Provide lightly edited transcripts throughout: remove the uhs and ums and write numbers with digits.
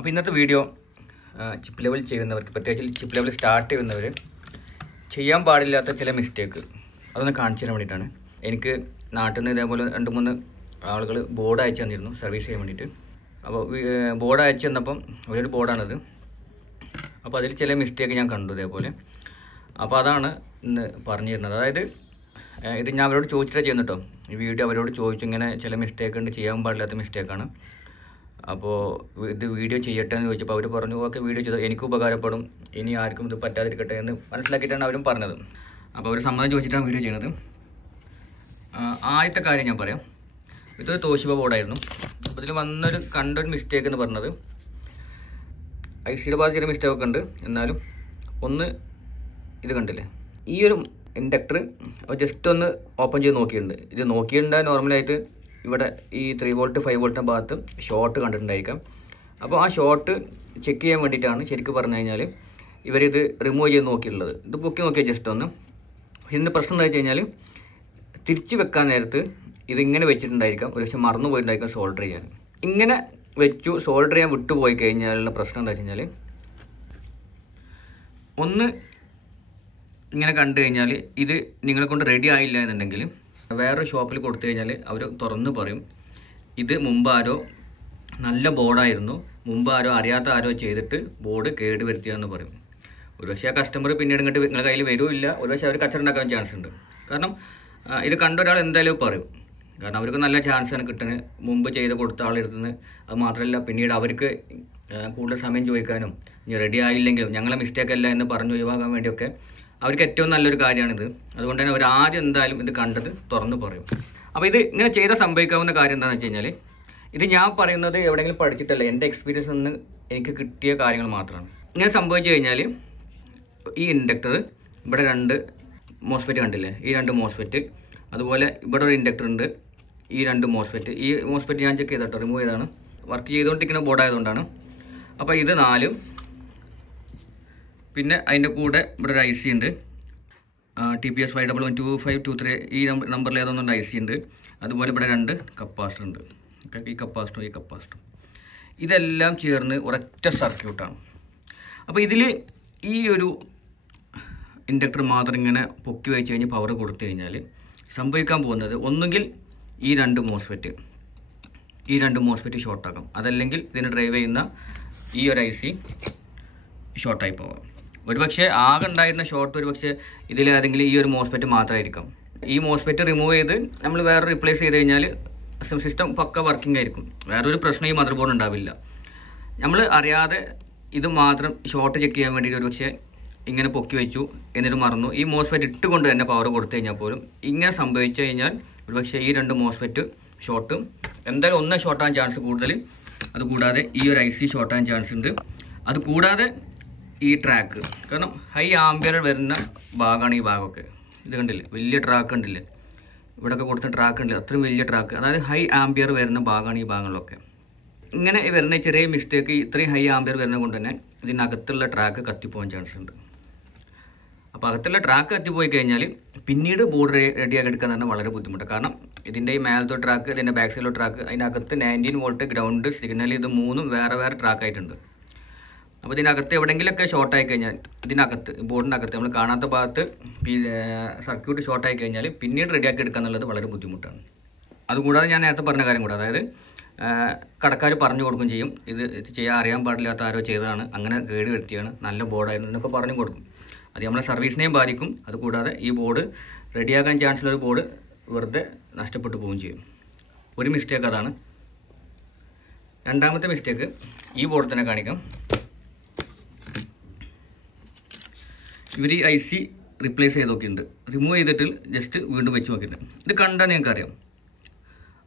അപ്പോൾ ഇന്നത്തെ video chip level ചെയ്യുന്നവർക്ക്, പ്രത്യേകിച്ച് ചിപ്പ് ലെവൽ സ്റ്റാർട്ട് ചെയ്യുന്നവർ ചെയ്യാൻ പാടില്ലാത്ത ചില മിസ്റ്റേക്ക് അതൊന്ന് കാണിച്ചു തരാൻ വേണ്ടിയിട്ടാണ്. എനിക്ക് നാട്ടിൽ നിന്ന് ഇതേപോലെ 2-3 ആളുകൾ ബോർഡ് അയച്ചു തന്നിരുന്നു സർവീസ് ചെയ്യാൻ വേണ്ടിയിട്ട്. അപ്പോൾ ബോർഡ് അയച്ചു തന്നപ്പം ഒരു ബോർഡാണിത്. അപ്പോൾ അതിൽ ചില മിസ്റ്റേക്ക് ഞാൻ കണ്ടു ഇതേപോലെ. അപ്പോൾ അതാണ് ഇന്ന് പറഞ്ഞു തരുന്നത്. അതായത് ഇത് ഞാൻ അവരോട് ചോദിച്ചിട്ടാണ് ചെയ്യുന്നത് കേട്ടോ. ഈ വീഡിയോ അവരോട് ചോദിച്ചു, ഇങ്ങനെ ചില മിസ്റ്റേക്ക് ഉണ്ട്, ചെയ്യാൻ പാടില്ലാത്ത മിസ്റ്റേക്കാണ്. അപ്പോൾ ഇത് വീഡിയോ ചെയ്യട്ടെ എന്ന് ചോദിച്ചപ്പോൾ അവർ പറഞ്ഞു ഓക്കെ വീഡിയോ ചെയ്ത് എനിക്ക് ഉപകാരപ്പെടും, ഇനി ആർക്കും ഇത് പറ്റാതിരിക്കട്ടെ എന്ന് മനസ്സിലാക്കിയിട്ടാണ് അവരും പറഞ്ഞത്. അപ്പോൾ അവർ സമ്മതം ചോദിച്ചിട്ടാണ് വീഡിയോ ചെയ്യുന്നത്. ആദ്യത്തെ കാര്യം ഞാൻ പറയാം. ഇതൊരു തോഷിബ ബോർഡായിരുന്നു. അപ്പോൾ ഇതിൽ കണ്ടൊരു മിസ്റ്റേക്ക് എന്ന് പറഞ്ഞത് ഐസിയുടെ ഭാഗത്ത് ചില മിസ്റ്റേക്കൊക്കെ ഉണ്ട്. എന്നാലും ഒന്ന് ഇത് കണ്ടില്ലേ, ഈ ഒരു ഇൻഡക്ടർ ജസ്റ്റ് ഒന്ന് ഓപ്പൺ ചെയ്ത് നോക്കിയിട്ടുണ്ട്. ഇത് നോക്കിയിട്ടുണ്ടായ നോർമലായിട്ട് ഇവിടെ ഈ 3 വോൾട്ട് 5 വോൾട്ടിൻ്റെ ഭാഗത്ത് ഷോർട്ട് കണ്ടിട്ടുണ്ടായിരിക്കാം. അപ്പോൾ ആ ഷോർട്ട് ചെക്ക് ചെയ്യാൻ വേണ്ടിയിട്ടാണ് ശരിക്കും പറഞ്ഞു കഴിഞ്ഞാൽ ഇവരിത് റിമൂവ് ചെയ്ത് നോക്കിയിട്ടുള്ളത്. ഇത് പൊക്കി നോക്കിയാൽ ജസ്റ്റ് ഒന്ന്. ഇതിൻ്റെ പ്രശ്നം എന്താ വെച്ച് കഴിഞ്ഞാൽ തിരിച്ച് വെക്കാൻ നേരത്ത് ഇതിങ്ങനെ വെച്ചിട്ടുണ്ടായിരിക്കാം, ഒരു പക്ഷേ മറന്നു പോയിട്ടുണ്ടായിരിക്കാം സോൾഡർ ചെയ്യാൻ. ഇങ്ങനെ വെച്ചു സോൾഡർ ചെയ്യാൻ വിട്ടുപോയി കഴിഞ്ഞാലുള്ള പ്രശ്നം എന്താ വെച്ച് കഴിഞ്ഞാൽ, ഒന്ന് ഇങ്ങനെ കണ്ടു കഴിഞ്ഞാൽ ഇത് നിങ്ങളെ കൊണ്ട് റെഡി ആയില്ല എന്നുണ്ടെങ്കിൽ വേറൊരു ഷോപ്പിൽ കൊടുത്തു കഴിഞ്ഞാൽ അവർ തുറന്ന് പറയും ഇത് മുമ്പ് ആരോ നല്ല ബോർഡായിരുന്നു, മുമ്പ് ആരോ അറിയാത്ത ആരോ ചെയ്തിട്ട് ബോർഡ് കേട് വരുത്തിയാന്ന് പറയും. ഒരുപക്ഷെ ആ കസ്റ്റമർ പിന്നീട് ഇങ്ങോട്ട് നിങ്ങളുടെ കയ്യിൽ വരുമില്ല, ഒരുപക്ഷെ അവർ കച്ചറുണ്ടാക്കാൻ ചാൻസ് ഉണ്ട്. കാരണം ഇത് കണ്ട ഒരാൾ എന്തായാലും പറയും. കാരണം അവർക്ക് നല്ല ചാൻസാണ് കിട്ടുന്നത്, മുമ്പ് ചെയ്ത് കൊടുത്ത ആളെടുത്തുനിന്ന്. അത് മാത്രമല്ല പിന്നീട് അവർക്ക് കൂടുതൽ സമയം ചോദിക്കാനും ഇനി റെഡി ആയില്ലെങ്കിലും ഞങ്ങളെ മിസ്റ്റേക്ക് അല്ല എന്ന് പറഞ്ഞു ഒഴിവാക്കാൻ വേണ്ടിയൊക്കെ അവർക്ക് ഏറ്റവും നല്ലൊരു കാര്യമാണിത്. അതുകൊണ്ട് തന്നെ അവർ ആദ്യം എന്തായാലും ഇത് കണ്ടത് തുറന്ന് പറയും. അപ്പോൾ ഇത് ഇങ്ങനെ ചെയ്താൽ സംഭവിക്കാവുന്ന കാര്യം എന്താണെന്ന് വെച്ച് കഴിഞ്ഞാൽ, ഇത് ഞാൻ പറയുന്നത് എവിടെയെങ്കിലും പഠിച്ചിട്ടല്ല, എൻ്റെ എക്സ്പീരിയൻസിൽ നിന്ന് എനിക്ക് കിട്ടിയ കാര്യങ്ങൾ മാത്രമാണ്. ഇങ്ങനെ സംഭവിച്ചു കഴിഞ്ഞാൽ ഈ ഇൻഡക്ടർ ഇവിടെ 2 മോസ്ഫെറ്റ് കണ്ടില്ലേ, ഈ 2 മോസ്ഫെറ്റ്, അതുപോലെ ഇവിടെ ഒരു ഇൻഡക്ടർ ഉണ്ട്, ഈ 2 മോസ്ഫെറ്റ്. ഈ മോസ്ഫെറ്റ് ഞാൻ ചെക്ക് ചെയ്തോട്ടോ, റിമൂവ് ചെയ്താണ്, വർക്ക് ചെയ്തുകൊണ്ടിരിക്കുന്ന ബോർഡായതുകൊണ്ടാണ്. അപ്പോൾ ഇത് 4, പിന്നെ അതിൻ്റെ കൂടെ ഇവിടെ ഒരു IC ഉണ്ട്, TPS 512523, ഈ നമ്പറിൽ ഏതൊന്നുണ്ട് IC ഉണ്ട്. അതുപോലെ ഇവിടെ 2 കപ്പാസിറ്റർ ഉണ്ട്, ഈ കപ്പാസിറ്റർ. ഇതെല്ലാം ചേർന്ന് ഒരൊറ്റ സർക്യൂട്ടാണ്. അപ്പോൾ ഇതിൽ ഈ ഒരു ഇൻഡക്ടർ മാത്രം ഇങ്ങനെ പൊക്കി വെച്ച് കഴിഞ്ഞ് പവർ കൊടുത്തു കഴിഞ്ഞാൽ സംഭവിക്കാൻ പോകുന്നത് ഒന്നുകിൽ ഈ 2 മോസ്ഫെറ്റ് ഷോർട്ടാക്കാം, അതല്ലെങ്കിൽ ഇതിന് ഡ്രൈവ് ചെയ്യുന്ന ഈ ഒരു IC ഷോർട്ടായി പോവാം. ഒരുപക്ഷെ ആകെ ഉണ്ടായിരുന്ന ഷോർട്ട് ഒരുപക്ഷെ ഇതിലേതെങ്കിലും ഈ ഒരു മോസ്ഫെറ്റ് മാത്രമായിരിക്കാം. ഈ മോസ്ഫെറ്റ് റിമൂവ് ചെയ്ത് നമ്മൾ വേറെ റീപ്ലേസ് ചെയ്ത് കഴിഞ്ഞാൽ സിസ്റ്റം പക്ക വർക്കിംഗ് ആയിരിക്കും, വേറൊരു പ്രശ്നം ഈ മദർ ബോർഡ് ഉണ്ടാവില്ല. നമ്മൾ അറിയാതെ ഇത് മാത്രം ഷോർട്ട് ചെക്ക് ചെയ്യാൻ വേണ്ടിയിട്ട് ഒരുപക്ഷെ ഇങ്ങനെ പൊക്കി വെച്ചു, എന്നിട്ട് മറന്നു. ഈ മോസ്ഫെറ്റ് ഇട്ടുകൊണ്ട് തന്നെ പവർ കൊടുത്തു കഴിഞ്ഞാൽ പോലും ഇങ്ങനെ സംഭവിച്ചു കഴിഞ്ഞാൽ ഒരുപക്ഷെ ഈ 2 മോസ്ഫെറ്റ് ഷോർട്ടും എന്തായാലും ഒന്ന് ഷോർട്ടാകാൻ ചാൻസ് കൂടുതൽ. അതുകൂടാതെ ഈ ഒരു IC ഷോർട്ടാകാൻ ചാൻസ് ഉണ്ട്. അതുകൂടാതെ ഈ ട്രാക്ക്, കാരണം ഹൈ ആംബിയർ വരുന്ന ഭാഗമാണ് ഈ ഭാഗമൊക്കെ. ഇത് കണ്ടില്ലേ, വലിയ ട്രാക്ക് ഉണ്ടില്ലേ, ഇവിടെയൊക്കെ കൊടുത്ത ട്രാക്ക് ഉണ്ടല്ലേ, അത്രയും വലിയ ട്രാക്ക്, അതായത് ഹൈ ആംബിയർ വരുന്ന ഭാഗമാണ് ഈ ഭാഗങ്ങളിലൊക്കെ. ഇങ്ങനെ വരുന്ന ചെറിയ മിസ്റ്റേക്ക്, ഇത്രയും ഹൈ ആംബിയർ വരുന്നത് കൊണ്ട് തന്നെ ഇതിനകത്തുള്ള ട്രാക്ക് കത്തിപ്പോകാൻ ചാൻസ് ഉണ്ട്. അപ്പോൾ അകത്തുള്ള ട്രാക്ക് കത്തിപ്പോയി കഴിഞ്ഞാൽ പിന്നീട് ബോർഡ് റെഡിയാക്കി എടുക്കാൻ തന്നെ വളരെ ബുദ്ധിമുട്ടാണ്. കാരണം ഇതിൻ്റെ ഈ മേലത്തെ ട്രാക്ക്, ഇതിൻ്റെ ബാക്ക് സൈഡിലെ ട്രാക്ക്, അതിനകത്ത് 19 വോൾട്ട് ഗ്രൗണ്ട് സിഗ്നൽ, ഇത് 3ഉം വേറെ ട്രാക്കായിട്ടുണ്ട്. അപ്പോൾ ഇതിനകത്ത് എവിടെയെങ്കിലുമൊക്കെ ഷോർട്ടായി കഴിഞ്ഞാൽ, ഇതിനകത്ത് ബോർഡിനകത്ത് നമ്മൾ കാണാത്ത ഭാഗത്ത് സർക്യൂട്ട് ഷോർട്ടായി കഴിഞ്ഞാൽ പിന്നീട് റെഡിയാക്കി എടുക്കുക എന്നുള്ളത് വളരെ ബുദ്ധിമുട്ടാണ്. അതുകൂടാതെ ഞാൻ നേരത്തെ പറഞ്ഞ കാര്യം കൂടെ, അതായത് കടക്കാർ പറഞ്ഞു കൊടുക്കും ചെയ്യും, ഇത് ചെയ്യാൻ അറിയാൻ പാടില്ലാത്ത ആരോ ചെയ്തതാണ്, അങ്ങനെ കേട് വരുത്തിയാണ്, നല്ല ബോർഡായിരുന്നു എന്നൊക്കെ പറഞ്ഞു കൊടുക്കും. അത് നമ്മളെ സർവീസിനെയും ബാധിക്കും. അതുകൂടാതെ ഈ ബോർഡ് റെഡിയാക്കാൻ ചാൻസുള്ള ഒരു ബോർഡ് വെറുതെ നഷ്ടപ്പെട്ടു പോവുകയും ചെയ്യും. ഒരു മിസ്റ്റേക്ക് അതാണ്. രണ്ടാമത്തെ മിസ്റ്റേക്ക് ഈ ബോർഡ് തന്നെ കാണിക്കാം. ഇവർ ഈ IC റീപ്ലേസ് ചെയ്ത് നോക്കിയിട്ടുണ്ട്, റിമൂവ് ചെയ്തിട്ട് ജസ്റ്റ് വീണ്ടും വെച്ച് നോക്കിയിട്ടുണ്ട്. ഇത് കണ്ടാൽ നിങ്ങൾക്ക് അറിയാം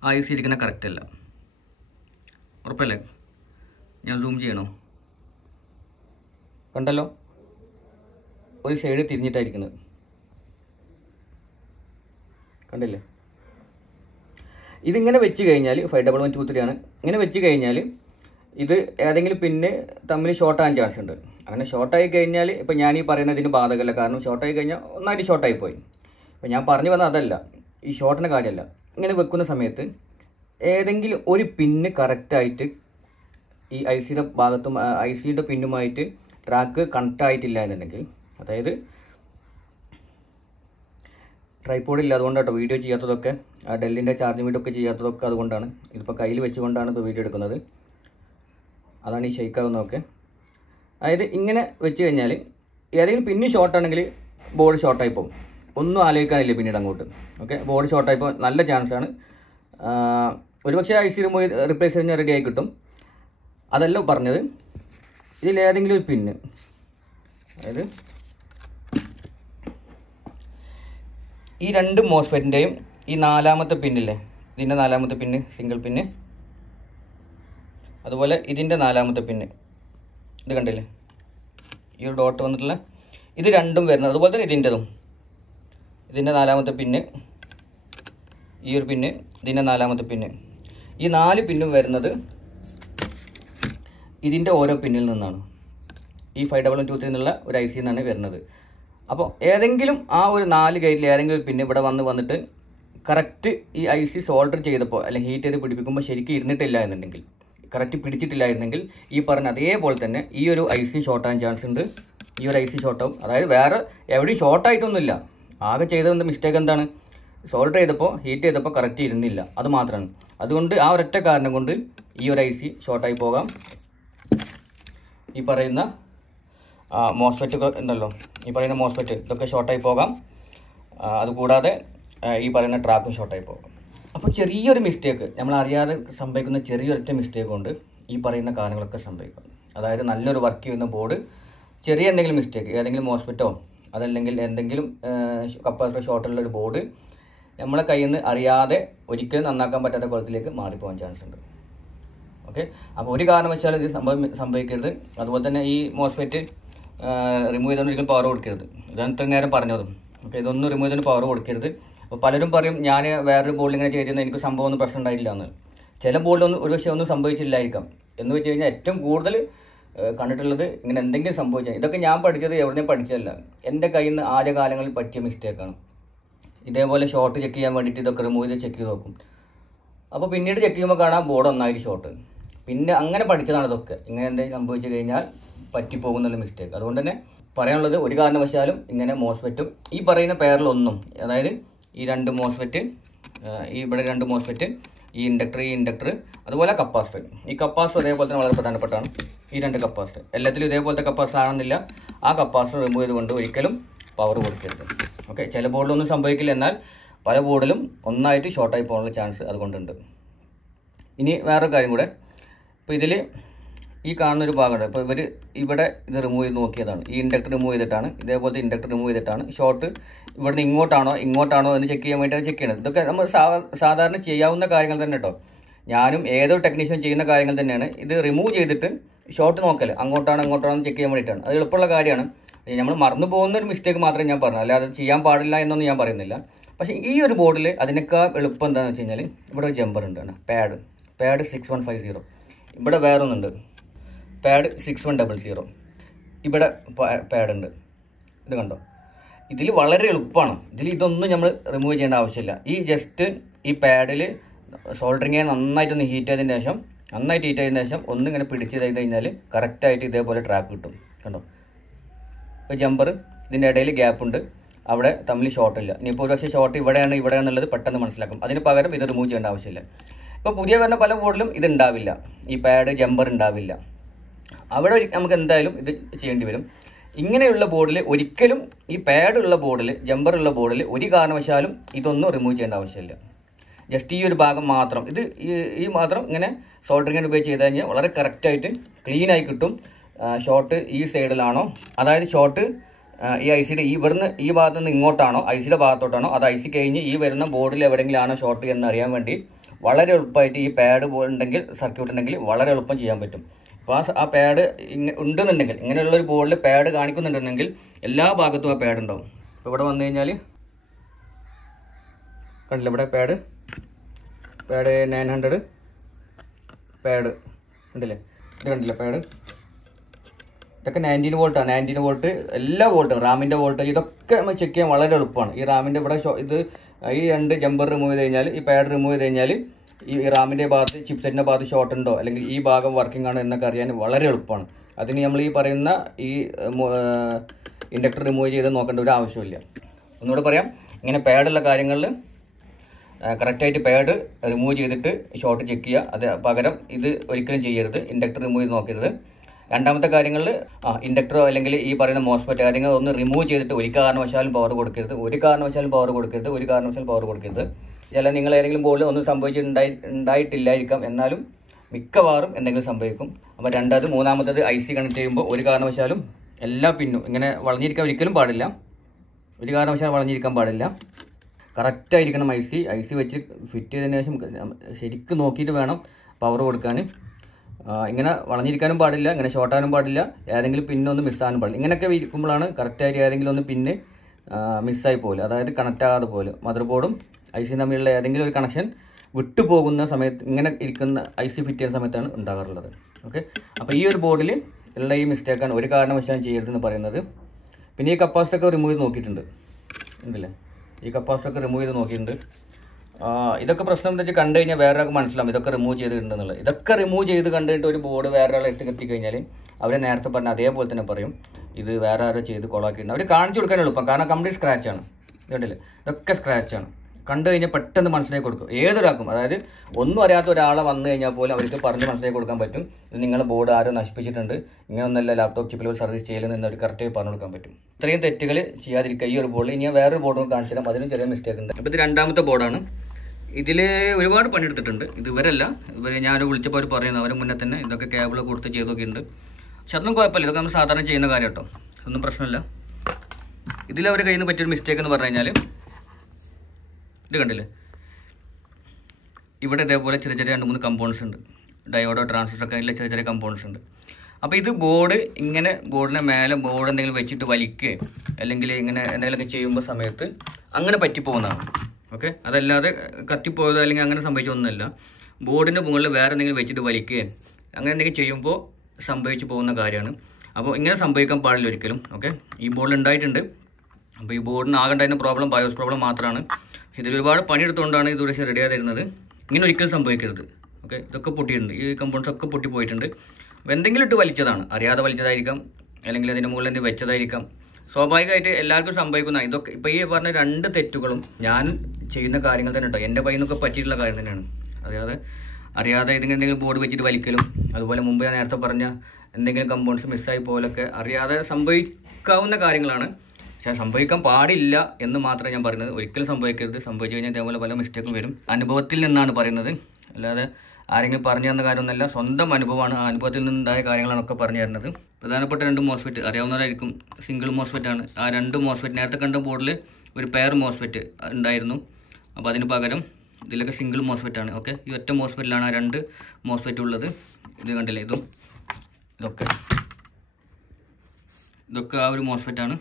ആ IC ഇരിക്കുന്ന കറക്റ്റ് അല്ല. ഉറപ്പല്ലേ? ഞാൻ സൂം ചെയ്യണോ? കണ്ടല്ലോ, ഒരു സൈഡ് തിരിഞ്ഞിട്ടായിരിക്കുന്നത്, കണ്ടില്ലേ? ഇതിങ്ങനെ വെച്ച് കഴിഞ്ഞാൽ 5123 ആണ്. ഇങ്ങനെ വെച്ച് കഴിഞ്ഞാൽ ഇത് ഏതെങ്കിലും പിന്നെ തമ്മിൽ ഷോർട്ടാകാൻ ചാൻസ് ഉണ്ട്. അങ്ങനെ ഷോർട്ടായി കഴിഞ്ഞാൽ ഇപ്പോൾ ഞാൻ ഈ പറയുന്നതിന് ബാധകമല്ല, കാരണം ഷോർട്ടായി കഴിഞ്ഞാൽ ഒന്നായിട്ട് ഷോർട്ടായി പോയി. അപ്പോൾ ഞാൻ പറഞ്ഞു വന്നത് അതല്ല, ഈ ഷോർട്ടിൻ്റെ കാര്യമല്ല. ഇങ്ങനെ വെക്കുന്ന സമയത്ത് ഏതെങ്കിലും ഒരു പിന്ന് കറക്റ്റായിട്ട് ഈ ഐ സിയുടെ ഭാഗത്തും ഐ സിയുടെ പിന്നുമായിട്ട് ട്രാക്ക് കണക്റ്റ് ആയിട്ടില്ല എന്നുണ്ടെങ്കിൽ, അതായത് ട്രൈപോഡ് ഇല്ല, അതുകൊണ്ടാട്ടോ വീഡിയോ ചെയ്യാത്തതൊക്കെ, ഡെല്ലിൻ്റെ ചാർജിങ് വീഡിയോ ഒക്കെ ചെയ്യാത്തതൊക്കെ അതുകൊണ്ടാണ്. ഇതിപ്പോൾ കയ്യിൽ വെച്ചുകൊണ്ടാണ് ഇപ്പോൾ വീഡിയോ എടുക്കുന്നത്. അതാണ് ഈ ഷെയ്ക്കാവുന്നതൊക്കെ. അതായത് ഇങ്ങനെ വെച്ച് കഴിഞ്ഞാൽ ഏതെങ്കിലും പിന്നി ഷോർട്ടാണെങ്കിൽ ബോർഡ് ഷോർട്ടായി പോകും. ഒന്നും ആലോചിക്കാനില്ല പിന്നീട് അങ്ങോട്ട്. ഓക്കെ, ബോർഡ് ഷോർട്ടായി പോകാൻ നല്ല ചാൻസാണ്. ഒരുപക്ഷെ ഐ സി റിപ്ലേസ് കഴിഞ്ഞാൽ റെഡി ആയി കിട്ടും. അതല്ല പറഞ്ഞത്, ഇതിലേതെങ്കിലും ഒരു പിന്ന്, അതായത് ഈ രണ്ട് മോസ്ഫെറ്റിൻ്റെയും ഈ നാലാമത്തെ പിന്നില്ലേ, ഇതിൻ്റെ നാലാമത്തെ പിന്ന്, സിംഗിൾ പിന്ന്, അതുപോലെ ഇതിൻ്റെ നാലാമത്തെ പിന്ന്, ഇത് കണ്ടില്ലേ ഈ ഒരു ഡോട്ട് വന്നിട്ടുള്ള, ഇത് രണ്ടും വരുന്നത്, അതുപോലെ തന്നെ ഇതിൻ്റെ നാലാമത്തെ പിന്ന്, ഈ ഒരു പിന്ന്, ഇതിൻ്റെ നാലാമത്തെ പിന്ന്, ഈ 4 പിന്നും വരുന്നത് ഇതിൻ്റെ ഓരോ പിന്നിൽ നിന്നാണ്. ഈ 5123 എന്നുള്ള ഒരു ഐ സി നിന്നാണ് വരുന്നത്. അപ്പോൾ ഏതെങ്കിലും ആ ഒരു 4 ഗൈറ്റിൽ ഏതെങ്കിലും ഒരു പിന്നെ ഇവിടെ വന്നിട്ട് കറക്റ്റ് ഈ ഐ സി സോൾഡർ ചെയ്തപ്പോൾ അല്ലെങ്കിൽ ഹീറ്റ് ചെയ്ത് പിടിപ്പിക്കുമ്പോൾ ശരിക്കും ഇരുന്നിട്ടില്ല എന്നുണ്ടെങ്കിൽ, കറക്റ്റ് പിടിച്ചിട്ടില്ലായിരുന്നെങ്കിൽ ഈ പറഞ്ഞ അതേപോലെ തന്നെ ഈ ഒരു ഐ സി ഷോർട്ട് ആകാൻ ചാൻസ് ഉണ്ട്. ഈ ഒരു ഐ സി ഷോർട്ടാവും. അതായത് വേറെ എവിടെയും ഷോർട്ടായിട്ടൊന്നുമില്ല, ആകെ ചെയ്തതിൻ്റെ മിസ്റ്റേക്ക് എന്താണ്, സോൾഡർ ചെയ്തപ്പോൾ ഹീറ്റ് ചെയ്തപ്പോൾ കറക്റ്റ് ഇരുന്നില്ല, അത് മാത്രമാണ്. അതുകൊണ്ട് ആ ഒരൊറ്റ കാരണം കൊണ്ട് ഈ ഒരു ഐ സി ഷോർട്ടായി പോകാം. ഈ പറയുന്ന മോസ്ഫെറ്റ് ഉണ്ടല്ലോ, ഈ പറയുന്ന മോസ്ഫെറ്റ് ഇതൊക്കെ ഷോർട്ടായി പോകാം. അതുകൂടാതെ ഈ പറയുന്ന ട്രാക്കും ഷോർട്ടായി പോകാം. അപ്പോൾ ചെറിയൊരു മിസ്റ്റേക്ക്, നമ്മൾ അറിയാതെ സംഭവിക്കുന്ന ചെറിയൊരൊറ്റ മിസ്റ്റേക്ക് കൊണ്ട് ഈ പറയുന്ന കാര്യങ്ങളൊക്കെ സംഭവിക്കും. അതായത് നല്ലൊരു വർക്ക് ചെയ്യുന്ന ബോർഡ് ചെറിയ എന്തെങ്കിലും മിസ്റ്റേക്ക്, ഏതെങ്കിലും മോസ്ഫെറ്റോ അതല്ലെങ്കിൽ എന്തെങ്കിലും കപ്പാസിറ്റർ ഷോർട്ടുള്ളൊരു ബോർഡ് നമ്മളെ കയ്യിൽ നിന്ന് അറിയാതെ ഒരിക്കലും നന്നാക്കാൻ പറ്റാത്ത കുളത്തിലേക്ക് മാറിപ്പോകാൻ ചാൻസ് ഉണ്ട്. ഓക്കെ, അപ്പോൾ ഒരു കാരണവശാലും ഇത് സംഭവിക്കരുത്. അതുപോലെ തന്നെ ഈ മോസ്ഫെറ്റ് റിമൂവ് ചെയ്തുകൊണ്ട് ഒരിക്കലും പവർ കൊടുക്കരുത്. ഇതാണ് ഇത്ര നേരം പറഞ്ഞതും. ഓക്കെ, ഇതൊന്നും റിമൂവ് ചെയ്തുകൊണ്ട് പവർ കൊടുക്കരുത്. അപ്പോൾ പലരും പറയും ഞാൻ വേറൊരു ബോർഡിൽ ഇങ്ങനെ ചെയ്തിരുന്നത് എനിക്ക് സംഭവം ഒന്നും പ്രശ്നം ഉണ്ടായില്ല എന്ന്. ചില ബോർഡിലൊന്നും ഒരുപക്ഷെ ഒന്നും സംഭവിച്ചില്ലായിരിക്കാം. എന്ന് വെച്ച് കഴിഞ്ഞാൽ ഏറ്റവും കൂടുതൽ കണ്ടിട്ടുള്ളത് ഇങ്ങനെ എന്തെങ്കിലും സംഭവിച്ചാൽ, ഇതൊക്കെ ഞാൻ പഠിച്ചത് എവിടെയും പഠിച്ചതല്ല, എൻ്റെ കയ്യിൽ നിന്ന് ആദ്യകാലങ്ങളിൽ പറ്റിയ മിസ്റ്റേക്കാണ്. ഇതേപോലെ ഷോർട്ട് ചെക്ക് ചെയ്യാൻ വേണ്ടിയിട്ട് ഇതൊക്കെ റിമൂവ് ചെയ്ത് ചെക്ക് ചെയ്ത് നോക്കും. അപ്പോൾ പിന്നീട് ചെക്ക് ചെയ്യുമ്പോൾ കാണാം ബോർഡ് ഒന്നായിട്ട് ഷോർട്ട്. പിന്നെ അങ്ങനെ പഠിച്ചതാണ് ഇതൊക്കെ. ഇങ്ങനെ എന്തെങ്കിലും സംഭവിച്ചു കഴിഞ്ഞാൽ പറ്റിപ്പോകുന്നുള്ള മിസ്റ്റേക്ക്. അതുകൊണ്ട് തന്നെ പറയാനുള്ളത്, ഒരു കാരണവശാലും ഇങ്ങനെ മോസ്ഫെറ്റും ഈ പറയുന്ന പെയറിലൊന്നും, അതായത് ഈ 2 മോസ്ഫെറ്റ്, ഈ ഇവിടെ 2 മോസ്ഫെറ്റ്, ഈ ഇൻഡക്ടർ അതുപോലെ കപ്പാസിറ്റർ. ഈ കപ്പാസിറ്റർ അതേപോലെ തന്നെ വളരെ പ്രധാനപ്പെട്ടാണ്. ഈ 2 കപ്പാസിറ്റർ എല്ലാത്തിലും ഇതേപോലത്തെ കപ്പാസിറ്റർ ആണെന്നില്ല. ആ കപ്പാസിറ്റർ റിമൂവ് ചെയ്തുകൊണ്ട് ഒരിക്കലും പവർ കൊടുക്കരുത്. ഓക്കെ, ചില ബോർഡിലൊന്നും സംഭവിക്കില്ല, എന്നാൽ പല ബോർഡിലും ഒന്നായിട്ട് ഷോർട്ടായി പോകാനുള്ള ചാൻസ് അതുകൊണ്ടുണ്ട്. ഇനി വേറൊരു കാര്യം കൂടെ, ഇപ്പോൾ ഇതിൽ ഈ കാണുന്നൊരു ഭാഗമുണ്ട്. ഇപ്പോൾ ഇവർ ഇവിടെ ഇത് റിമൂവ് ചെയ്ത് നോക്കിയതാണ്. ഈ ഇൻഡക്ടർ റിമൂവ് ചെയ്തിട്ടാണ്, ഇതേപോലത്തെ ഇൻഡക്ടർ റിമൂവ് ചെയ്തിട്ടാണ് ഷോർട്ട് ഇവിടുന്ന് ഇങ്ങോട്ടാണോ എന്ന് ചെക്ക് ചെയ്യാൻ വേണ്ടിയിട്ട് ചെക്ക് ചെയ്യണത്. ഇതൊക്കെ നമ്മൾ സാധാരണ ചെയ്യാവുന്ന കാര്യങ്ങൾ തന്നെ കേട്ടോ. ഞാനും ഏതൊരു ടെക്നീഷ്യൻ ചെയ്യുന്ന കാര്യങ്ങൾ തന്നെയാണ്. ഇത് റിമൂവ് ചെയ്തിട്ട് ഷോർട്ട് നോക്കൽ അങ്ങോട്ടാണോ എന്ന് ചെക്ക് ചെയ്യാൻ വേണ്ടിയിട്ടാണ്. അത് എളുപ്പമുള്ള കാര്യമാണ്. നമ്മൾ മറന്നു പോകുന്ന ഒരു മിസ്റ്റേക്ക് മാത്രമേ ഞാൻ പറഞ്ഞു, അല്ലാതെ ചെയ്യാൻ പാടില്ല എന്നൊന്നും ഞാൻ പറയുന്നില്ല. പക്ഷേ ഈ ഒരു ബോർഡിൽ അതിനേക്കാൾ എളുപ്പം എന്താണെന്ന് വെച്ച് കഴിഞ്ഞാൽ ഇവിടെ ഒരു ജമ്പർ ഉണ്ട്, പാഡ് 6150. ഇവിടെ വേറൊന്നുണ്ട്, പാഡ് 6100. ഇവിടെ പാഡുണ്ട്, ഇത് കണ്ടോ. ഇതിൽ വളരെ എളുപ്പമാണ്. ഇതൊന്നും നമ്മൾ റിമൂവ് ചെയ്യേണ്ട ആവശ്യമില്ല. ഈ ജസ്റ്റ് ഈ പാഡിൽ സോൾഡറിങ് നന്നായിട്ടൊന്ന് ഹീറ്റ് ചെയ്തതിന് ശേഷം ഒന്നിങ്ങനെ പിടിച്ച് ചെയ്ത് കഴിഞ്ഞാൽ കറക്റ്റായിട്ട് ഇതേപോലെ ട്രാക്ക് കിട്ടും. കണ്ടോ, ഇപ്പോൾ ജമ്പർ ഇതിൻ്റെ ഇടയിൽ ഗ്യാപ്പുണ്ട്, അവിടെ തമ്മിൽ ഷോർട്ടില്ല. ഇനിയിപ്പോൾ ഒരു പക്ഷേ ഷോർട്ട് ഇവിടെയാണെന്നുള്ളത് പെട്ടെന്ന് മനസ്സിലാക്കും. അതിന് പകരം ഇത് റിമൂവ് ചെയ്യേണ്ട ആവശ്യമില്ല. ഇപ്പോൾ പുതിയ വരുന്ന പല ബോർഡിലും ഇതുണ്ടാവില്ല, ഈ പാഡ് ജമ്പർ ഉണ്ടാവില്ല. അവിടെ നമുക്ക് എന്തായാലും ഇത് ചെയ്യേണ്ടി വരും. ഇങ്ങനെയുള്ള ബോർഡിൽ ഒരിക്കലും ഈ പാഡുള്ള ബോർഡിൽ, ജമ്പറുള്ള ബോർഡിൽ ഒരു കാരണവശാലും ഇതൊന്നും റിമൂവ് ചെയ്യേണ്ട ആവശ്യമില്ല. ജസ്റ്റ് ഈ ഒരു ഭാഗം മാത്രം, ഈ മാത്രം ഇങ്ങനെ സോൾഡറിങ്ങിന് ഉപയോഗിച്ച് ചെയ്ത് കഴിഞ്ഞാൽ വളരെ കറക്റ്റായിട്ട് ക്ലീനായി കിട്ടും. ഷോർട്ട് ഈ സൈഡിലാണോ, അതായത് ഷോർട്ട് ഈ ഐ സിയുടെ ഇവിടുന്ന് ഈ ഭാഗത്ത് നിന്ന് ഇങ്ങോട്ടാണോ, ഐ സിയുടെ ഭാഗത്തോട്ടാണോ, അത് ഐ സി കഴിഞ്ഞ് ഈ വരുന്ന ബോർഡിൽ എവിടെയെങ്കിലും ആണോ ഷോർട്ട് എന്ന് അറിയാൻ വേണ്ടി വളരെ എളുപ്പമായിട്ട് ഈ പാഡ് ഉണ്ടെങ്കിൽ, സർക്യൂട്ട് ഉണ്ടെങ്കിൽ വളരെ എളുപ്പം ചെയ്യാൻ പറ്റും. അപ്പോൾ ആ പാഡ് ഉണ്ടെന്നുണ്ടെങ്കിൽ, ഇങ്ങനെയുള്ളൊരു ബോർഡിൽ പാഡ് കാണിക്കുന്നുണ്ടെങ്കിൽ എല്ലാ ഭാഗത്തും ആ പാഡ് ഉണ്ടാവും. ഇപ്പോൾ ഇവിടെ വന്നു കഴിഞ്ഞാൽ കണ്ടില്ല, ഇവിടെ പാഡ് 900 പാഡ് ഉണ്ടല്ലേ, ഇത് കണ്ടില്ല പാഡ്. ഇതൊക്കെ 19 വോൾട്ടാണ്, 19 വോൾട്ട് എല്ലാ വോൾട്ടും, റാമിൻ്റെ വോൾട്ടേജ് ഇതൊക്കെ നമ്മൾ ചെക്ക് ചെയ്യാൻ വളരെ എളുപ്പമാണ്. ഈ റാമിൻ്റെ ഇവിടെ ഇത് ഈ 2 ജമ്പർ റിമൂവ് ചെയ്ത് കഴിഞ്ഞാൽ, ഈ പാഡ് റിമൂവ് ചെയ്ത് കഴിഞ്ഞാൽ ഈ റാമിൻ്റെ ഭാഗത്ത് ചിപ്സെറ്റിൻ്റെ ഭാഗത്ത് ഷോർട്ട് ഉണ്ടോ അല്ലെങ്കിൽ ഈ ഭാഗം വർക്കിംഗ് ആണോ എന്നൊക്കെ അറിയാൻ വളരെ എളുപ്പമാണ്. അതിന് നമ്മൾ ഈ പറയുന്ന ഈ ഇൻഡക്ടർ റിമൂവ് ചെയ്ത് നോക്കേണ്ട ഒരു ആവശ്യമില്ല. ഒന്നുകൂടെ പറയാം, ഇങ്ങനെ പാഡുള്ള കാര്യങ്ങളിൽ കറക്റ്റായിട്ട് പാഡ് റിമൂവ് ചെയ്തിട്ട് ഷോർട്ട് ചെക്ക് ചെയ്യുക. അത് പകരം ഇത് ഒരിക്കലും ചെയ്യരുത്, ഇൻഡക്ടർ റിമൂവ് ചെയ്ത് നോക്കരുത്. രണ്ടാമത്തെ കാര്യങ്ങളിൽ ഇൻഡക്ടറോ അല്ലെങ്കിൽ ഈ പറയുന്ന മോസ്ഫെറ്റ് കാര്യങ്ങൾ ഒന്ന് റിമൂവ് ചെയ്തിട്ട് ഒരു കാരണവശാലും പവർ കൊടുക്കരുത്. ചില നിങ്ങൾ ഏതെങ്കിലും ബോർഡിൽ ഒന്നും ഉണ്ടായിട്ടില്ലായിരിക്കാം, എന്നാലും മിക്കവാറും എന്തെങ്കിലും സംഭവിക്കും. അപ്പോൾ മൂന്നാമത്തത് IC കണക്ട് ചെയ്യുമ്പോൾ ഒരു കാരണവശാലും എല്ലാ പിന്നും ഇങ്ങനെ വളഞ്ഞിരിക്കാൻ ഒരിക്കലും പാടില്ല. ഒരു കാരണവശാലും വളഞ്ഞിരിക്കാൻ പാടില്ല. കറക്റ്റായിരിക്കണം IC വെച്ച് ഫിറ്റ് ചെയ്തതിന് ശേഷം ശരിക്കും നോക്കിയിട്ട് വേണം പവർ കൊടുക്കാൻ. ഇങ്ങനെ വളഞ്ഞിരിക്കാനും പാടില്ല, ഇങ്ങനെ ഷോർട്ടാനും പാടില്ല, ഏതെങ്കിലും പിന്നൊന്നും മിസ്സാകാനും പാടില്ല. ഇങ്ങനെയൊക്കെ ഇരിക്കുമ്പോഴാണ് കറക്റ്റായിട്ട് ഏതെങ്കിലും ഒന്ന് പിന്ന് മിസ്സായി പോകില്ല, അതായത് കണക്റ്റ് ആകാതെ പോലും മദർ ബോർഡും IC തമ്മിലുള്ള ഏതെങ്കിലും ഒരു കണക്ഷൻ വിട്ടുപോകുന്ന സമയത്ത് ഇങ്ങനെ ഇരിക്കുന്ന IC ഫിറ്റ് ചെയ്യുന്ന സമയത്താണ് ഉണ്ടാകാറുള്ളത്. ഓക്കെ, അപ്പോൾ ഈ ഒരു ബോർഡിൽ ഉള്ള ഈ മിസ്റ്റേക്കാണ് ഒരു കാരണവശാലും ചെയ്യരുതെന്ന് പറയുന്നത്. പിന്നെ ഈ കപ്പാസിറ്ററൊക്കെ റിമൂവ് ചെയ്ത് നോക്കിയിട്ടുണ്ട് ഉണ്ടല്ലേ, ഈ കപ്പാസിറ്ററൊക്കെ റിമൂവ് ചെയ്ത് നോക്കിയിട്ടുണ്ട്. ഇതൊക്കെ പ്രശ്നം എന്താ വെച്ചാൽ കണ്ടു കഴിഞ്ഞാൽ വേറെ ആൾക്ക് മനസ്സിലാവും ഇതൊക്കെ റിമൂവ് ചെയ്തിട്ടുണ്ടെന്നുള്ളത്. ഇതൊക്കെ റിമൂവ് ചെയ്ത് കണ്ടിട്ട് ഒരു ബോർഡ് വേറെ ആളെ എത്തിക്കഴിഞ്ഞാൽ അവരെ നേരത്തെ പറഞ്ഞ അതേപോലെ തന്നെ പറയും ഇത് വേറെ ആരോ ചെയ്ത് കൊളാക്കിയിട്ടുണ്ട്. അവർ കാണിച്ചു കൊടുക്കാൻ എളുപ്പം, കാരണം കംപ്ലീറ്റ് സ്ക്രാച്ചാണ്. ഇതുണ്ടല്ലേ, ഇതൊക്കെ സ്ക്രാച്ചാണ്. കണ്ടു കഴിഞ്ഞാൽ പെട്ടെന്ന് മനസ്സിലാക്കി കൊടുക്കും ഏതൊരാൾക്കും. അതായത് ഒന്നും അറിയാത്ത ഒരാളെ വന്നു കഴിഞ്ഞാൽ പോലും അവർക്ക് പറഞ്ഞ് മനസ്സിലാക്കി കൊടുക്കാൻ പറ്റും ഇത് നിങ്ങളുടെ ബോർഡ് ആരോ നശിപ്പിച്ചിട്ടുണ്ട്, ഇങ്ങനെയൊന്നല്ല ലാപ്ടോപ്പ് ചിപ്പിൽ സർവീസ് ചെയ്യലെന്ന് അവർ കറക്റ്റായി പറഞ്ഞു കൊടുക്കാൻ പറ്റും. ഇത്രയും തെറ്റുകൾ ചെയ്യാതിരിക്കുക ഈ ഒരു ബോർഡിൽ. ഇനി ഞാൻ വേറൊരു ബോർഡ് കാണിച്ചു തരാം, അതിനും ചെറിയ മിസ്റ്റേക്ക് ഉണ്ട്. അപ്പോൾ ഇത് രണ്ടാമത്തെ ബോർഡാണ്. ഇതിൽ ഒരുപാട് പണിയെടുത്തിട്ടുണ്ട്. ഇതുവരല്ല, ഞാൻ വിളിച്ചപ്പോൾ അവർ പറയുന്നത് അവരെ മുന്നേ തന്നെ ഇതൊക്കെ കേബിൾ കൊടുത്ത് ചെയ്തൊക്കെ ഉണ്ട്. പക്ഷെ അതൊന്നും കുഴപ്പമില്ല, ഇതൊക്കെ നമ്മൾ സാധാരണ ചെയ്യുന്ന കാര്യം കേട്ടോ, ഒന്നും പ്രശ്നമില്ല. ഇതിൽ അവർ കയ്യിൽ നിന്ന് പറ്റിയൊരു മിസ്റ്റേക്ക് എന്ന് പറഞ്ഞു കഴിഞ്ഞാൽ ഇത് കണ്ടില്ലേ, ഇവിടെ ഇതേപോലെ ചെറിയ 2-3 കമ്പോണൻസ് ഉണ്ട്, ഡയോഡോ ട്രാൻസിസ്റ്ററൊക്കെ അതിലെ ചെറിയ കമ്പോണൻസ് ഉണ്ട്. അപ്പോൾ ഇത് ബോർഡ് ഇങ്ങനെ ബോർഡിനെ മേലെ ബോർഡ് എന്തെങ്കിലും വെച്ചിട്ട് വലിക്കുകയോ അല്ലെങ്കിൽ ഇങ്ങനെ എന്തെങ്കിലുമൊക്കെ ചെയ്യുമ്പോൾ സമയത്ത് അങ്ങനെ പറ്റിപ്പോകുന്നതാണ്. ഓക്കെ, അതല്ലാതെ കത്തിപ്പോയതോ അല്ലെങ്കിൽ അങ്ങനെ സംഭവിച്ചൊന്നുമല്ല. ബോർഡിൻ്റെ മുകളിൽ വേറെ എന്തെങ്കിലും വെച്ചിട്ട് വലിക്കുകയോ അങ്ങനെ എന്തെങ്കിലും ചെയ്യുമ്പോൾ സംഭവിച്ചു പോകുന്ന കാര്യമാണ്. അപ്പോൾ ഇങ്ങനെ സംഭവിക്കാൻ പാടില്ല ഒരിക്കലും. ഓക്കെ, ഈ ബോർഡിൽ ഉണ്ടായിട്ടുണ്ട്. അപ്പോൾ ഈ ബോർഡിന് ആകേണ്ടതിൻ്റെ പ്രോബ്ലം ബയോസ് പ്രോബ്ലം മാത്രമാണ്. ഇതിൽ ഒരുപാട് പണിയെടുത്തുകൊണ്ടാണ് ഇത് പക്ഷേ റെഡി ആയിരുന്നത്. ഇങ്ങനെ ഒരിക്കലും സംഭവിക്കരുത്. ഓക്കെ, ഇതൊക്കെ പൊട്ടിയിട്ടുണ്ട്, ഈ കമ്പോണൻസ് ഒക്കെ പൊട്ടിപ്പോയിട്ടുണ്ട്. എന്തെങ്കിലും ഇട്ട് വലിച്ചതാണ്, അറിയാതെ വലിച്ചതായിരിക്കാം, അല്ലെങ്കിൽ അതിൻ്റെ മുകളിൽ എന്തെങ്കിലും വെച്ചതായിരിക്കാം. സ്വാഭാവികമായിട്ട് എല്ലാവർക്കും സംഭവിക്കുന്ന ഇതൊക്കെ ഇപ്പോൾ ഈ പറഞ്ഞ 2 തെറ്റുകളും ഞാൻ ചെയ്യുന്ന കാര്യങ്ങൾ തന്നെ കേട്ടോ, എൻ്റെ കയ്യിൽ നിന്നൊക്കെ പറ്റിയിട്ടുള്ള കാര്യം തന്നെയാണ്. അറിയാതെ എന്തെങ്കിലും ബോർഡ് വെച്ചിട്ട് വലിക്കലും, അതുപോലെ മുമ്പ് ഞാൻ നേരത്തെ പറഞ്ഞ എന്തെങ്കിലും കമ്പോണൻസ് മിസ്സായി പോലൊക്കെ അറിയാതെ സംഭവിക്കാവുന്ന കാര്യങ്ങളാണ്. പക്ഷേ സംഭവിക്കാൻ പാടില്ല എന്ന് മാത്രമേ ഞാൻ പറയുന്നത്. ഒരിക്കലും സംഭവിക്കരുത്. സംഭവിച്ചു കഴിഞ്ഞാൽ ഇതേപോലെ പല മിസ്റ്റേക്കും വരും. അനുഭവത്തിൽ നിന്നാണ് പറയുന്നത്, അല്ലാതെ ആരെങ്കിലും പറഞ്ഞു തന്ന കാര്യമൊന്നുമല്ല, സ്വന്തം അനുഭവമാണ്. ആ അനുഭവത്തിൽ നിന്നുണ്ടായ കാര്യങ്ങളാണ് ഒക്കെ പറഞ്ഞു തരുന്നത്. പ്രധാനപ്പെട്ട 2 മോസ്ഫെറ്റ് അറിയാവുന്നവരായിരിക്കും. സിംഗിൾ മോസ്ഫെറ്റ് ആണ്. ആ 2 മോസ്ഫെറ്റ് നേരത്തെ കണ്ട ബോർഡിൽ ഒരു പെയർ മോസ്ഫെറ്റ് ഉണ്ടായിരുന്നു. അപ്പോൾ അതിന് പകരം ഇതിലൊക്കെ സിംഗിൾ മോസ്ഫെറ്റ് ആണ്. ഓക്കെ, ഈ ഒറ്റ മോസ്ഫെറ്റിലാണ് ആ 2 മോസ്ഫെറ്റ് ഉള്ളത്. ഇത് കണ്ടില്ലേ, ഇതൊക്കെ ആ ഒരു മോസ്ഫെറ്റാണ്.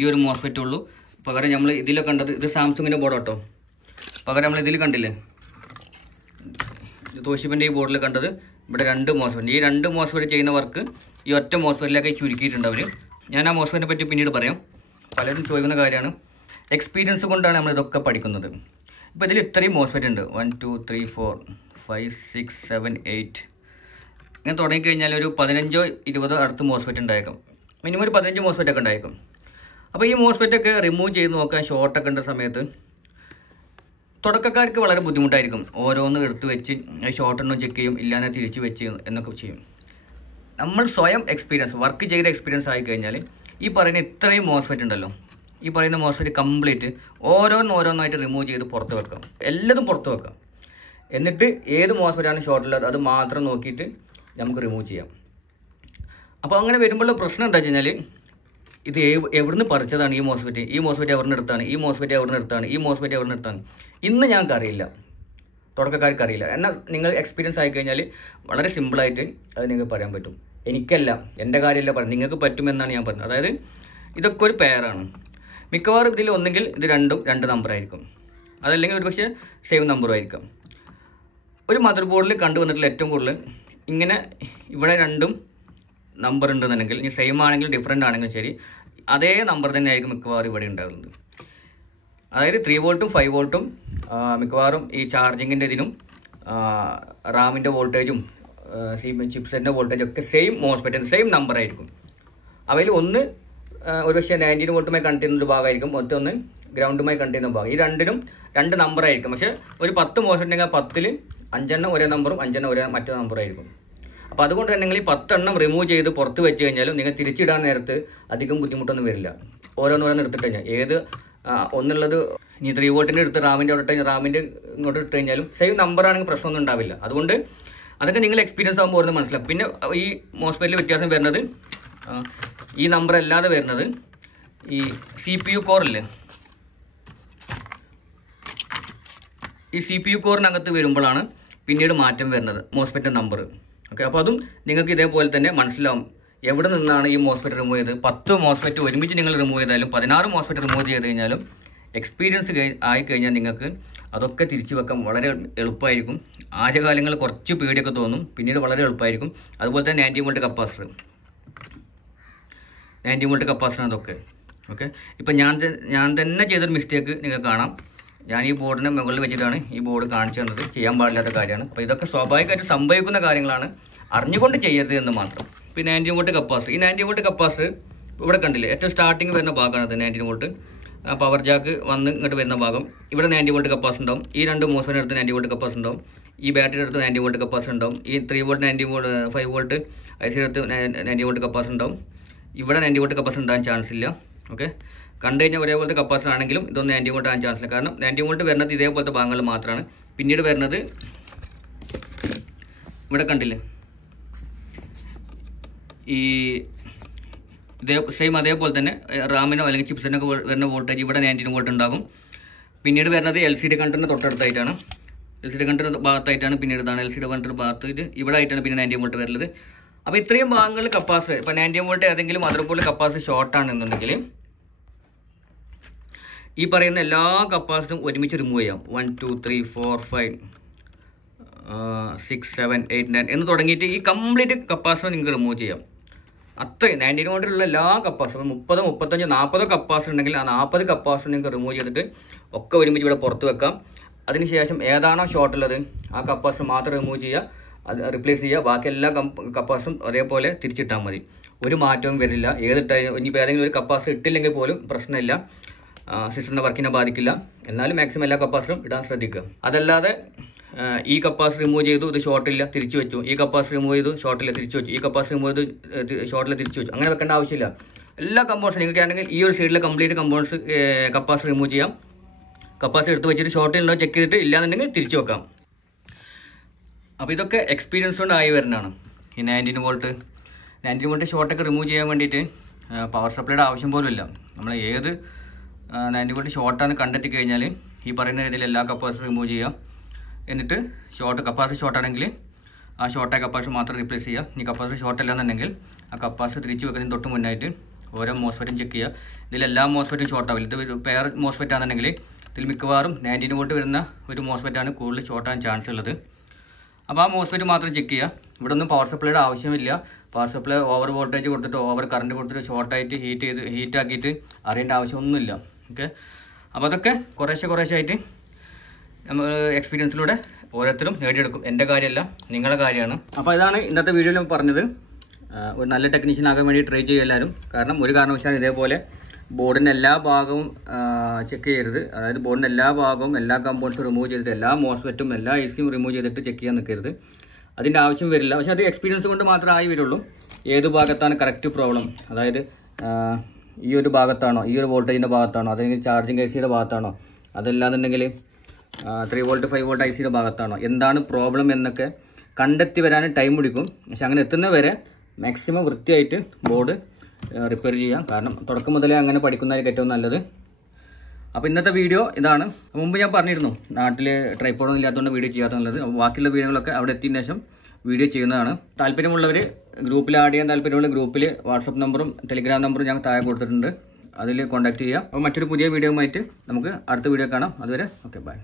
ഈ ഒരു മോസ്ഫെറ്റ് ഉള്ളൂ. പകരം നമ്മൾ ഇതിൽ കണ്ടത് ഇത് സാംസങ്ങിൻ്റെ ബോർഡ് കേട്ടോ. പകരം നമ്മൾ ഇതിൽ കണ്ടില്ലേ, തോഷിപ്പിൻ്റെ ഈ ബോർഡിൽ കണ്ടത് ഇവിടെ 2 മോസ്ഫെറ്റ്. ഈ 2 മോസ്ഫെറ്റ് ചെയ്യുന്ന വർക്ക് ഈ ഒറ്റ മോസ്ഫെറ്റിലേക്ക് ചുരുക്കിയിട്ടുണ്ട് അവർ. ഞാൻ ആ മോസ്ഫെറ്റിനെ പറ്റി പിന്നീട് പറയാം. പലരും ചോദിക്കുന്ന കാര്യമാണ്. എക്സ്പീരിയൻസ് കൊണ്ടാണ് നമ്മൾ ഇതൊക്കെ പഠിക്കുന്നത്. ഇപ്പോൾ ഇതിൽ ഇത്രയും മോസ്ഫെറ്റ് ഉണ്ട്. 1 2 3 4 5 6 7 8 ഇങ്ങനെ തുടങ്ങിക്കഴിഞ്ഞാൽ ഒരു 15-20 അടുത്ത് മോസ്ഫെറ്റ് ഉണ്ടായേക്കും. മിനിമം ഒരു 15 മോസ്ഫെറ്റ് ഒക്കെ ഉണ്ടായേക്കും. അപ്പോൾ ഈ മോസ്ഫെറ്റൊക്കെ റിമൂവ് ചെയ്ത് നോക്കാൻ ഷോർട്ടൊക്കെ ഉണ്ട സമയത്ത് തുടക്കക്കാർക്ക് വളരെ ബുദ്ധിമുട്ടായിരിക്കും. ഓരോന്ന് എടുത്ത് വെച്ച് ഷോർട്ടൊന്നും ചെക്ക് ചെയ്യും, ഇല്ലാതെ തിരിച്ച് വെച്ച് എന്നൊക്കെ ചെയ്യും. നമ്മൾ സ്വയം എക്സ്പീരിയൻസ് വർക്ക് ചെയ്ത എക്സ്പീരിയൻസ് ആയിക്കഴിഞ്ഞാൽ ഈ പറയുന്ന ഇത്രയും മോസ്ഫെറ്റ് ഉണ്ടല്ലോ, ഈ പറയുന്ന മോസ്ഫെറ്റ് കംപ്ലീറ്റ് ഓരോന്നായിട്ട് റിമൂവ് ചെയ്ത് പുറത്ത് വെക്കാം. എല്ലാതും പുറത്ത് വെക്കാം. എന്നിട്ട് ഏത് മോസ്ഫെറ്റാണ് ഷോർട്ടുള്ളത് അത് മാത്രം നോക്കിയിട്ട് നമുക്ക് റിമൂവ് ചെയ്യാം. അപ്പോൾ അങ്ങനെ വരുമ്പോഴുള്ള പ്രശ്നം എന്താ വെച്ച് കഴിഞ്ഞാൽ ഇത് എവിടുന്ന് പറിച്ചതാണ് ഈ മോസ്ഫെറ്റ് എവിടുന്ന് എടുത്താണ്, ഈ മോസ്ഫെറ്റ് എവിടുന്ന് എടുത്താണ് ഇന്ന് ഞങ്ങൾക്ക് അറിയില്ല, തുടക്കക്കാർക്ക് അറിയില്ല. എന്നാൽ നിങ്ങൾ എക്സ്പീരിയൻസ് ആയിക്കഴിഞ്ഞാൽ വളരെ സിമ്പിളായിട്ട് അത് നിങ്ങൾക്ക് പറയാൻ പറ്റും. എനിക്കല്ല, എൻ്റെ കാര്യമല്ല പറയുന്നത്, നിങ്ങൾക്ക് പറ്റുമെന്നാണ് ഞാൻ പറഞ്ഞത്. അതായത് ഇതൊക്കെ ഒരു പെയറാണ്. മിക്കവാറും ഇതിൽ ഒന്നെങ്കിൽ ഇത് 2 നമ്പറായിരിക്കും, അതല്ലെങ്കിൽ ഒരു പക്ഷേ സെയിം നമ്പറും ആയിരിക്കും. ഒരു മദർ ബോർഡിൽ കണ്ടുവന്നിട്ടുള്ള ഏറ്റവും കൂടുതൽ ഇങ്ങനെ ഇവിടെ 2 നമ്പർ ഉണ്ടെന്നുണ്ടെങ്കിൽ, ഇനി സെയിം ആണെങ്കിലും ഡിഫറെൻ്റ് ആണെങ്കിലും ശരി, അതേ നമ്പർ തന്നെ ആയിരിക്കും മിക്കവാറും ഇവിടെ ഉണ്ടാകുന്നത്. അതായത് 3 വോൾട്ടും 5 വോൾട്ടും മിക്കവാറും ഈ ചാർജിങ്ങിൻ്റെ ഇതിനും റാമിൻ്റെ വോൾട്ടേജും ചിപ്സെറ്റിൻ്റെ വോൾട്ടേജും ഒക്കെ സെയിം മോസ്ഫെറ്റ് സെയിം നമ്പർ ആയിരിക്കും. അവയിൽ ഒന്ന് ഒരുപക്ഷെ 19 വോൾട്ടുമായി കണക്ട് ചെയ്യുന്ന ഭാഗമായിരിക്കും, മറ്റൊന്ന് ഗ്രൗണ്ടുമായി കണക്ട് ചെയ്യുന്ന ഭാഗം. ഈ രണ്ടിനും 2 നമ്പർ ആയിരിക്കും. പക്ഷേ ഒരു 10 മോസ്ഫെറ്റ് ഉണ്ടെങ്കിൽ 10ൽ 5 എണ്ണം ഒരേ നമ്പറും 5 എണ്ണം ഒരേ മറ്റേ നമ്പറായിരിക്കും. അപ്പോൾ അതുകൊണ്ട് തന്നെ നിങ്ങൾ ഈ 10 എണ്ണം റിമൂവ് ചെയ്ത് പുറത്ത് വെച്ച് കഴിഞ്ഞാലും നിങ്ങൾ തിരിച്ചിടാൻ നേരത്ത് അധികം ബുദ്ധിമുട്ടൊന്നും വരില്ല. ഓരോന്നോരോന്ന് എടുത്തിട്ട് കഴിഞ്ഞാൽ ഏത് ഒന്നുള്ളത് ഇനി 3 വോൾട്ടിൻ്റെ എടുത്ത് റാമിൻ്റെ അവിടെ റാമിൻ്റെ ഇങ്ങോട്ട് ഇട്ട് കഴിഞ്ഞാലും സെയിം നമ്പർ ആണെങ്കിൽ പ്രശ്നമൊന്നും ഉണ്ടാവില്ല. അതുകൊണ്ട് അതൊക്കെ നിങ്ങൾ എക്സ്പീരിയൻസ് ആകുമ്പോൾ ഓരോന്ന് മനസ്സിലാക്കും. പിന്നെ ഈ മോസ്ഫെറ്റിൽ വ്യത്യാസം വരുന്നത് ഈ നമ്പർ അല്ലാതെ വരുന്നത് ഈ CPU കോറില്ലേ, ഈ CPU കോറിനകത്ത് വരുമ്പോഴാണ് പിന്നീട് മാറ്റം വരുന്നത് മോസ്ഫെറ്റ് നമ്പർ. ഓക്കെ, അപ്പോൾ അതും നിങ്ങൾക്ക് ഇതേപോലെ തന്നെ മനസ്സിലാവും എവിടെ നിന്നാണ് ഈ മോസ്ഫെറ്റ് റിമൂവ് ചെയ്ത്. 10 മോസ്ഫെറ്റ് ഒരുമിച്ച് നിങ്ങൾ റിമൂവ് ചെയ്താലും 16 മോസ്ഫെറ്റ് റിമൂവ് ചെയ്ത് കഴിഞ്ഞാലും എക്സ്പീരിയൻസ് ആയിക്കഴിഞ്ഞാൽ നിങ്ങൾക്ക് അതൊക്കെ തിരിച്ചു വെക്കാൻ വളരെ എളുപ്പമായിരിക്കും. ആദ്യകാലങ്ങൾ കുറച്ച് പേടിയൊക്കെ തോന്നും, പിന്നീട് വളരെ എളുപ്പമായിരിക്കും. അതുപോലെ തന്നെ 90 വോൾട്ട് കപ്പാസിറ്റർ, 90 വോൾട്ട് കപ്പാസിറ്റർ അതൊക്കെ. ഓക്കെ, ഇപ്പം ഞാൻ തന്നെ ചെയ്തൊരു മിസ്റ്റേക്ക് നിങ്ങൾക്ക് കാണാം. ഞാൻ ഈ ബോർഡിനെ മുകളിൽ വെച്ചിട്ടാണ് ഈ ബോർഡ് കാണിച്ചു തന്നത്. ചെയ്യാൻ പാടില്ലാത്ത കാര്യമാണ്. അപ്പോൾ ഇതൊക്കെ സ്വാഭാവികമായിട്ട് സംഭവിക്കുന്ന കാര്യങ്ങളാണ്, അറിഞ്ഞുകൊണ്ട് ചെയ്യരുത് എന്ന് മാത്രം. ഇപ്പോൾ 90 വോൾട്ട് കപ്പാസിറ്റർ, ഈ 90 വോൾട്ട് കപ്പാസിറ്റർ ഇവിടെ കണ്ടില്ലേ, ഏറ്റവും സ്റ്റാർട്ടിങ് വരുന്ന ഭാഗമാണത് 90 വോൾട്ട്. പവർ ജാക്ക് വന്ന് ഇങ്ങോട്ട് വരുന്ന ഭാഗം. ഇവിടെ 90 വോൾട്ട് കപ്പാസിറ്റർ ഉണ്ടാവും. ഈ 2 മോസ്ഫെറ്റിന് അടുത്ത് 90 വോൾട്ട് കപ്പാസിറ്റർ ഉണ്ടാവും. ഈ ബാറ്ററിയുടെ അടുത്ത് 90 വോൾട്ട് കപ്പാസിറ്റർ ഉണ്ടാവും. ഈ 3 വോൾട്ട് 90 വോൾട്ട് 5 വോൾട്ട് ഐസിയുടെ അടുത്ത് 90 വോൾട്ട് കപ്പാസിറ്റർ ഉണ്ടാവും. ഇവിടെ 90 വോൾട്ട് കപ്പാസിറ്റർ ഉണ്ടാകാൻ ചാൻസ് ഇല്ല. ഓക്കെ, കണ്ടു കഴിഞ്ഞാൽ ഒരേപോലത്തെ കപ്പാസിറ്റർ ആണെങ്കിലും ഇതൊന്നും 90 വോൾട്ട് ആകാൻ ചാൻസ് ഇല്ല. കാരണം 90 വോൾട്ട് വരുന്നത് ഇതേപോലത്തെ ഭാഗങ്ങൾ മാത്രമാണ്. പിന്നീട് വരുന്നത് ഇവിടെ കണ്ടില്ലേ, ഈ സെയിം അതേപോലെ തന്നെ റാമിനോ അല്ലെങ്കിൽ ചിപ്സിനൊക്കെ വരുന്ന വോൾട്ടേജ് ഇവിടെ 90 വോൾട്ട് ഉണ്ടാകും. പിന്നീട് വരുന്നത് LCD കണ്ടറിന് തൊട്ടടുത്തായിട്ടാണ്, LCD കണ്ടറിന് ഭാഗത്തായിട്ടാണ്. പിന്നീട് ഇതാണ് LCD കണ്ടറിന് ഭാഗത്ത്, ഇത് ഇവിടെ ആയിട്ടാണ് പിന്നെ 90 വോൾട്ട് വരുന്നത്. അപ്പോൾ ഇത്രയും ഭാഗങ്ങളിൽ കപ്പാസിറ്റർ, ഇപ്പോൾ 90 വോൾട്ട് ഏതെങ്കിലും അതേപോലെ കപ്പാസിറ്റർ ഷോർട്ടാണെന്നുണ്ടെങ്കിൽ ഈ പറയുന്ന എല്ലാ കപ്പാസിറ്ററും ഒരുമിച്ച് റിമൂവ് ചെയ്യാം. 1 2 3 4 5 6 7 8 9 എന്ന് തുടങ്ങിയിട്ട് ഈ കംപ്ലീറ്റ് കപ്പാസിറ്റർ നിങ്ങൾക്ക് റിമൂവ് ചെയ്യാം. അത്രയും 90 വോൾട്ടിലുള്ള എല്ലാ കപ്പാസിറ്ററും 30 35 40 കപ്പാസിറ്റർ ഉണ്ടെങ്കിൽ ആ 40 കപ്പാസിറ്റർ നിങ്ങൾക്ക് റിമൂവ് ചെയ്തിട്ട് ഒക്കെ ഒരുമിച്ച് ഇവിടെ പുറത്ത് വെക്കാം. അതിനുശേഷം ഏതാണോ ഷോർട്ടുള്ളത് ആ കപ്പാസിറ്റർ മാത്രം റിമൂവ് ചെയ്യുക, അത് റിപ്ലേസ് ചെയ്യുക. ബാക്കി എല്ലാ കപ്പാസിറ്ററും അതേപോലെ തിരിച്ചിട്ടാൽ മതി. ഒരു മാറ്റവും വരില്ല. ഏതിട്ടാലും ഇനിയിപ്പോൾ ഏതെങ്കിലും ഒരു കപ്പാസിറ്റർ ഇട്ടില്ലെങ്കിൽ പോലും പ്രശ്നമില്ല, സിസ്റ്ററിൻ്റെ വർക്കിനെ ബാധിക്കില്ല. എന്നാലും മാക്സിമം എല്ലാ കപ്പാസിറ്ററും ഇടാൻ ശ്രദ്ധിക്കുക. അതല്ലാതെ ഈ കപ്പാസിറ്റർ റിമൂവ് ചെയ്തു, ഇത് ഷോർട്ടില്ല, തിരിച്ചു വെച്ചു. ഈ കപ്പാസിറ്റർ റിമൂവ് ചെയ്തു, ഷോർട്ടില്ല, തിരിച്ചു വെച്ചു. ഈ കപ്പാസിറ്റർ റിമൂവ് ചെയ്ത് ഷോർട്ടില്ല, തിരിച്ചു വെച്ചു. അങ്ങനെ വെക്കേണ്ട ആവശ്യമില്ല. എല്ലാ കമ്പോണൻസും നിങ്ങൾക്ക് ആണെങ്കിൽ ഈ ഒരു സൈഡിലെ കംപ്ലീറ്റ് കമ്പോണൻസ് കപ്പാസിറ്റർ റിമൂവ് ചെയ്യാം. കപ്പാസിറ്റർ എടുത്ത് വെച്ചിട്ട് ഷോർട്ടിൽ ഉണ്ടോ ചെക്ക് ചെയ്തിട്ട് ഇല്ലാന്നുണ്ടെങ്കിൽ തിരിച്ചു വെക്കാം. അപ്പോൾ ഇതൊക്കെ എക്സ്പീരിയൻസ് കൊണ്ട് ആയി വരുന്നതാണ്. ഈ 90 വോൾട്ട് ഷോർട്ടൊക്കെ റിമൂവ് ചെയ്യാൻ വേണ്ടിയിട്ട് പവർ സപ്ലൈയുടെ ആവശ്യം പോലും ഇല്ല. നമ്മൾ ഏത് 90 വോൾട്ട് ഷോർട്ടാന്ന് കണ്ടെത്തി കഴിഞ്ഞാൽ ഈ പറയുന്ന രീതിയിൽ എല്ലാ കപ്പാസിറ്റർ റിമൂവ് ചെയ്യാം. എന്നിട്ട് കപ്പാസിറ്റർ ഷോർട്ടാണെങ്കിൽ ആ ഷോർട്ടായ കപ്പാസിറ്റർ മാത്രം റീപ്ലേസ് ചെയ്യുക. ഇനി കപ്പാസിറ്റർ ഷോർട്ടല്ല എന്നുണ്ടെങ്കിൽ ആ കപ്പാസിറ്റർ തിരിച്ച് വെക്കുന്നതിന് തൊട്ട് മുന്നായിട്ട് ഓരോ മോസ്ഫെറ്റും ചെക്ക് ചെയ്യുക. ഇതിലെല്ലാ മോസ്ഫെറ്റും ഷോർട്ടാവില്ല. ഇത് ഒരു പെയർ മോസ്ഫെറ്റ് ആണെന്നുണ്ടെങ്കിൽ ഇതിൽ മിക്കവാറും 90 വോൾട്ട് വരുന്ന ഒരു മോസ്ഫെറ്റാണ് കൂടുതൽ ഷോർട്ടാകാൻ ചാൻസ് ഉള്ളത്. അപ്പോൾ ആ മോസ്ഫെറ്റ് മാത്രം ചെക്ക് ചെയ്യുക. ഇവിടെ ഒന്നും പവർ സപ്ലൈയുടെ ആവശ്യമില്ല. പവർ സപ്ലൈ ഓവർ വോൾട്ടേജ് കൊടുത്തിട്ട് ഓവർ കറണ്ട് കൊടുത്തിട്ട് ഷോർട്ടായിട്ട് ഹീറ്റ് ആക്കിയിട്ട് അറിയേണ്ട ആവശ്യമൊന്നുമില്ല. ഓക്കെ, അപ്പോൾ അതൊക്കെ കുറേശ്ശെ ആയിട്ട് നമ്മൾ എക്സ്പീരിയൻസിലൂടെ ഓരോരുത്തരും നേടിയെടുക്കും. എൻ്റെ കാര്യമല്ല, നിങ്ങളുടെ കാര്യമാണ്. അപ്പോൾ ഇതാണ് ഇന്നത്തെ വീഡിയോയിൽ പറഞ്ഞത്. ഒരു നല്ല ടെക്നീഷ്യൻ ആകാൻ വേണ്ടി ട്രൈ ചെയ്യുക എല്ലാവരും. കാരണം ഒരു കാരണവശാലും ഇതേപോലെ ബോർഡിൻ്റെ എല്ലാ ഭാഗവും ചെക്ക് ചെയ്യരുത്. അതായത് ബോർഡിൻ്റെ എല്ലാ ഭാഗവും എല്ലാ കമ്പോണൻസും റിമൂവ് ചെയ്തിട്ട് എല്ലാ മോസ്ഫെറ്റും എല്ലാ ICയും റിമൂവ് ചെയ്തിട്ട് ചെക്ക് ചെയ്യാൻ നിൽക്കരുത്. അതിൻ്റെ ആവശ്യം വരില്ല. പക്ഷേ അത് എക്സ്പീരിയൻസ് കൊണ്ട് മാത്രമേ ആയി വരുള്ളൂ. ഏത് ഭാഗത്താണ് കറക്റ്റ് പ്രോബ്ലം, അതായത് ഈ ഒരു ഭാഗത്താണോ, ഈ ഒരു വോൾട്ടേജിൻ്റെ ഭാഗത്താണോ, അല്ലെങ്കിൽ ചാർജിങ് ICയുടെ ഭാഗത്താണോ, അതല്ലാന്നുണ്ടെങ്കിൽ 3 വോൾട്ട് 5 വോൾട്ട് ICയുടെ ഭാഗത്താണോ, എന്താണ് പ്രോബ്ലം എന്നൊക്കെ കണ്ടെത്തി വരാൻ ടൈം പിടിക്കും. പക്ഷെ അങ്ങനെ എത്തുന്നവരെ മാക്സിമം വൃത്തിയായിട്ട് ബോർഡ് റിപ്പയർ ചെയ്യാം. കാരണം തുടക്കം മുതലേ അങ്ങനെ പഠിക്കുന്നതായിരിക്കും ഏറ്റവും നല്ലത്. അപ്പോൾ ഇന്നത്തെ വീഡിയോ ഇതാണ്. മുമ്പ് ഞാൻ പറഞ്ഞിരുന്നു നാട്ടിൽ ട്രൈപ്പോഡൊന്നും ഇല്ലാത്തതുകൊണ്ട് വീഡിയോ ചെയ്യാത്തുള്ളത്. അപ്പോൾ ബാക്കിയുള്ള വീഡിയോകളൊക്കെ അവിടെ എത്തിയതിന് ശേഷം വീഡിയോ ചെയ്യുന്നതാണ്. താല്പര്യമുള്ളവർ ഗ്രൂപ്പിൽ ആഡ് ചെയ്യാൻ താല്പര്യമുള്ള ഗ്രൂപ്പിൽ വാട്സപ്പ് നമ്പറും ടെലിഗ്രാം നമ്പറും ഞാൻ താഴെ കൊടുത്തിട്ടുണ്ട്. അതിൽ കോൺടാക്ട് ചെയ്യാം. അപ്പോൾ മറ്റൊരു പുതിയ വീഡിയോയുമായിട്ട് നമുക്ക് അടുത്ത വീഡിയോ കാണാം. അതുവരെ ഓക്കെ, ബൈ.